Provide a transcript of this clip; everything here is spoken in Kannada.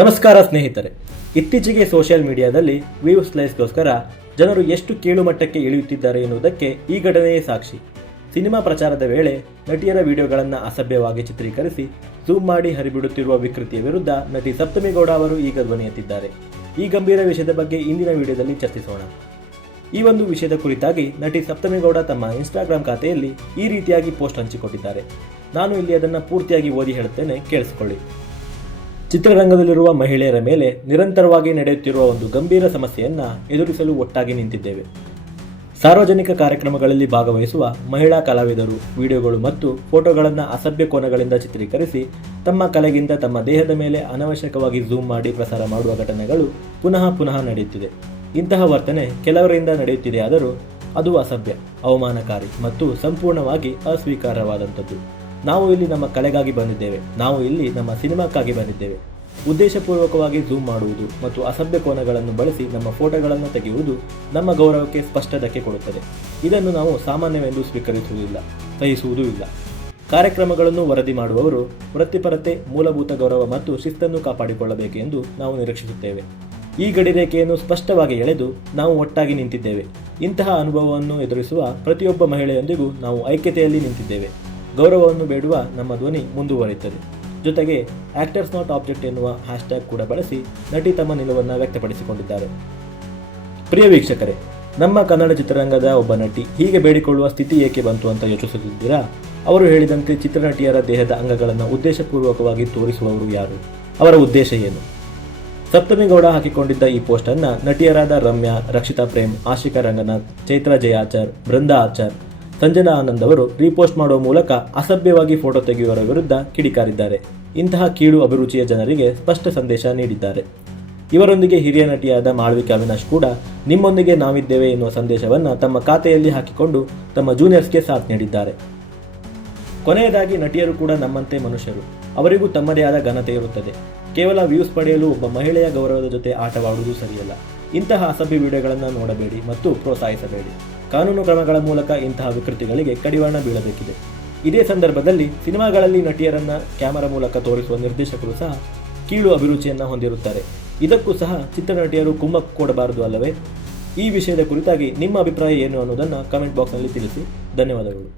ನಮಸ್ಕಾರ ಸ್ನೇಹಿತರೆ, ಇತ್ತೀಚೆಗೆ ಸೋಷಿಯಲ್ ಮೀಡಿಯಾದಲ್ಲಿ ವ್ಯೂಸ್ ಲೈಕ್ಸ್ಗೋಸ್ಕರ ಜನರು ಎಷ್ಟು ಕೀಳು ಮಟ್ಟಕ್ಕೆ ಇಳಿಯುತ್ತಿದ್ದಾರೆ ಎನ್ನುವುದಕ್ಕೆ ಈ ಘಟನೆಯೇ ಸಾಕ್ಷಿ. ಸಿನಿಮಾ ಪ್ರಚಾರದ ವೇಳೆ ನಟಿಯರ ವಿಡಿಯೋಗಳನ್ನು ಅಸಭ್ಯವಾಗಿ ಚಿತ್ರೀಕರಿಸಿ ಝೂಮ್ ಮಾಡಿ ಹರಿಬಿಡುತ್ತಿರುವ ವಿಕೃತಿಯ ವಿರುದ್ಧ ನಟಿ ಸಪ್ತಮಿ ಗೌಡ ಅವರು ಈಗ ಧ್ವನಿ ಎತ್ತಿದ್ದಾರೆ. ಈ ಗಂಭೀರ ವಿಷಯದ ಬಗ್ಗೆ ಇಂದಿನ ವಿಡಿಯೋದಲ್ಲಿ ಚರ್ಚಿಸೋಣ. ಈ ಒಂದು ವಿಷಯದ ಕುರಿತಾಗಿ ನಟಿ ಸಪ್ತಮಿ ಗೌಡ ತಮ್ಮ ಇನ್ಸ್ಟಾಗ್ರಾಮ್ ಖಾತೆಯಲ್ಲಿ ಈ ರೀತಿಯಾಗಿ ಪೋಸ್ಟ್ ಹಂಚಿಕೊಂಡಿದ್ದಾರೆ. ನಾನು ಇಲ್ಲಿ ಅದನ್ನು ಪೂರ್ತಿಯಾಗಿ ಓದಿ ಹೇಳುತ್ತೇನೆ, ಕೇಳಿಸಿಕೊಳ್ಳಿ. ಚಿತ್ರರಂಗದಲ್ಲಿರುವ ಮಹಿಳೆಯರ ಮೇಲೆ ನಿರಂತರವಾಗಿ ನಡೆಯುತ್ತಿರುವ ಒಂದು ಗಂಭೀರ ಸಮಸ್ಯೆಯನ್ನು ಎದುರಿಸಲು ಒಟ್ಟಾಗಿ ನಿಂತಿದ್ದೇವೆ. ಸಾರ್ವಜನಿಕ ಕಾರ್ಯಕ್ರಮಗಳಲ್ಲಿ ಭಾಗವಹಿಸುವ ಮಹಿಳಾ ಕಲಾವಿದರು ವಿಡಿಯೋಗಳು ಮತ್ತು ಫೋಟೋಗಳನ್ನು ಅಸಭ್ಯ ಕೋನಗಳಿಂದ ಚಿತ್ರೀಕರಿಸಿ ತಮ್ಮ ಕಲೆಗಿಂತ ತಮ್ಮ ದೇಹದ ಮೇಲೆ ಅನವಶ್ಯಕವಾಗಿ ಝೂಮ್ ಮಾಡಿ ಪ್ರಸಾರ ಮಾಡುವ ಘಟನೆಗಳು ಪುನಃ ನಡೆಯುತ್ತಿದೆ. ಇಂತಹ ವರ್ತನೆ ಕೆಲವರಿಂದ ನಡೆಯುತ್ತಿದೆಯಾದರೂ ಅದು ಅಸಭ್ಯ, ಅವಮಾನಕಾರಿ ಮತ್ತು ಸಂಪೂರ್ಣವಾಗಿ ಅಸ್ವೀಕಾರ್ಯವಾದಂಥದ್ದು. ನಾವು ಇಲ್ಲಿ ನಮ್ಮ ಕಲೆಗಾಗಿ ಬಂದಿದ್ದೇವೆ, ನಾವು ಇಲ್ಲಿ ನಮ್ಮ ಸಿನಿಮಾಕ್ಕಾಗಿ ಬಂದಿದ್ದೇವೆ. ಉದ್ದೇಶಪೂರ್ವಕವಾಗಿ ಝೂಮ್ ಮಾಡುವುದು ಮತ್ತು ಅಸಭ್ಯ ಕೋನಗಳನ್ನು ಬಳಸಿ ನಮ್ಮ ಫೋಟೋಗಳನ್ನು ತೆಗೆಯುವುದು ನಮ್ಮ ಗೌರವಕ್ಕೆ ಸ್ಪಷ್ಟ ಧಕ್ಕೆ ಕೊಡುತ್ತದೆ. ಇದನ್ನು ನಾವು ಸಾಮಾನ್ಯವೆಂದು ಸ್ವೀಕರಿಸುವುದಿಲ್ಲ, ಸಹಿಸುವುದೂ ಇಲ್ಲ. ಕಾರ್ಯಕ್ರಮಗಳನ್ನು ವರದಿ ಮಾಡುವವರು ವೃತ್ತಿಪರತೆ, ಮೂಲಭೂತ ಗೌರವ ಮತ್ತು ಶಿಸ್ತನ್ನು ಕಾಪಾಡಿಕೊಳ್ಳಬೇಕು ಎಂದು ನಾವು ನಿರೀಕ್ಷಿಸುತ್ತೇವೆ. ಈ ಗಡಿರೇಖೆಯನ್ನು ಸ್ಪಷ್ಟವಾಗಿ ಎಳೆದು ನಾವು ಒಟ್ಟಾಗಿ ನಿಂತಿದ್ದೇವೆ. ಇಂತಹ ಅನುಭವವನ್ನು ಎದುರಿಸುವ ಪ್ರತಿಯೊಬ್ಬ ಮಹಿಳೆಯೊಂದಿಗೂ ನಾವು ಐಕ್ಯತೆಯಲ್ಲಿ ನಿಂತಿದ್ದೇವೆ. ಗೌರವವನ್ನು ಬೇಡುವ ನಮ್ಮ ಧ್ವನಿ ಮುಂದುವರಿಯುತ್ತದೆ. ಜೊತೆಗೆ ಆಕ್ಟರ್ಸ್ ನಾಟ್ ಆಬ್ಜೆಕ್ಟ್ ಎನ್ನುವ ಹ್ಯಾಶ್ಟ್ಯಾಗ್ ಕೂಡ ಬಳಸಿ ನಟಿ ತಮ್ಮ ನಿಲುವನ್ನು ವ್ಯಕ್ತಪಡಿಸಿಕೊಂಡಿದ್ದಾರೆ. ಪ್ರಿಯ ವೀಕ್ಷಕರೇ, ನಮ್ಮ ಕನ್ನಡ ಚಿತ್ರರಂಗದ ಒಬ್ಬ ನಟಿ ಹೀಗೆ ಬೇಡಿಕೊಳ್ಳುವ ಸ್ಥಿತಿ ಏಕೆ ಬಂತು ಅಂತ ಯೋಚಿಸುತ್ತಿದ್ದೀರಾ? ಅವರು ಹೇಳಿದಂತೆ ಚಿತ್ರನಟಿಯರ ದೇಹದ ಅಂಗಗಳನ್ನು ಉದ್ದೇಶಪೂರ್ವಕವಾಗಿ ತೋರಿಸುವವರು ಯಾರು? ಅವರ ಉದ್ದೇಶ ಏನು? ಸಪ್ತಮಿ ಗೌಡ ಹಾಕಿಕೊಂಡಿದ್ದ ಈ ಪೋಸ್ಟನ್ನು ನಟಿಯರಾದ ರಮ್ಯಾ, ರಕ್ಷಿತಾ ಪ್ರೇಮ್, ಆಶಿಕಾ ರಂಗನಾಥ್, ಚೈತ್ರ ಜಯಾಚಾರ್, ಬೃಂದಾ ಆಚಾರ್, ಸಂಜನಾ ಆನಂದ್ ಅವರು ರೀಪೋಸ್ಟ್ ಮಾಡುವ ಮೂಲಕ ಅಸಭ್ಯವಾಗಿ ಫೋಟೋ ತೆಗೆಯುವವರ ವಿರುದ್ಧ ಕಿಡಿಕಾರಿದ್ದಾರೆ. ಇಂತಹ ಕೀಳು ಅಭಿರುಚಿಯ ಜನರಿಗೆ ಸ್ಪಷ್ಟ ಸಂದೇಶ ನೀಡಿದ್ದಾರೆ. ಇವರೊಂದಿಗೆ ಹಿರಿಯ ನಟಿಯಾದ ಮಾಳವಿಕಾ ಅವಿನಾಶ್ ಕೂಡ ನಿಮ್ಮೊಂದಿಗೆ ನಾವಿದ್ದೇವೆ ಎನ್ನುವ ಸಂದೇಶವನ್ನು ತಮ್ಮ ಖಾತೆಯಲ್ಲಿ ಹಾಕಿಕೊಂಡು ತಮ್ಮ ಜೂನಿಯರ್ಸ್ಗೆ ಸಾಥ್ ನೀಡಿದ್ದಾರೆ. ಕೊನೆಯದಾಗಿ ನಟಿಯರು ಕೂಡ ನಮ್ಮಂತೆ ಮನುಷ್ಯರು, ಅವರಿಗೂ ತಮ್ಮದೇ ಆದ ಘನತೆ ಇರುತ್ತದೆ. ಕೇವಲ ವ್ಯೂಸ್ ಪಡೆಯಲು ಒಬ್ಬ ಮಹಿಳೆಯ ಗೌರವದ ಜೊತೆ ಆಟವಾಡುವುದು ಸರಿಯಲ್ಲ. ಇಂತಹ ಅಸಭ್ಯ ವಿಡಿಯೋಗಳನ್ನು ನೋಡಬೇಡಿ ಮತ್ತು ಪ್ರೋತ್ಸಾಹಿಸಬೇಡಿ. ಕಾನೂನು ಕ್ರಮಗಳ ಮೂಲಕ ಇಂತಹ ವಿಕೃತಿಗಳಿಗೆ ಕಡಿವಾಣ ಬೀಳಬೇಕಿದೆ. ಇದೇ ಸಂದರ್ಭದಲ್ಲಿ ಸಿನಿಮಾಗಳಲ್ಲಿ ನಟಿಯರನ್ನ ಕ್ಯಾಮರಾ ಮೂಲಕ ತೋರಿಸುವ ನಿರ್ದೇಶಕರು ಸಹ ಕೀಳು ಅಭಿರುಚಿಯನ್ನು ಹೊಂದಿರುತ್ತಾರೆ. ಇದಕ್ಕೂ ಸಹ ಚಿತ್ರನಟಿಯರು ಕುಮ್ಮಕ್ಕು ಕೊಡಬಾರದು ಅಲ್ಲವೇ? ಈ ವಿಷಯದ ಕುರಿತಾಗಿ ನಿಮ್ಮ ಅಭಿಪ್ರಾಯ ಏನು ಅನ್ನೋದನ್ನು ಕಮೆಂಟ್ ಬಾಕ್ಸ್ನಲ್ಲಿ ತಿಳಿಸಿ. ಧನ್ಯವಾದಗಳು.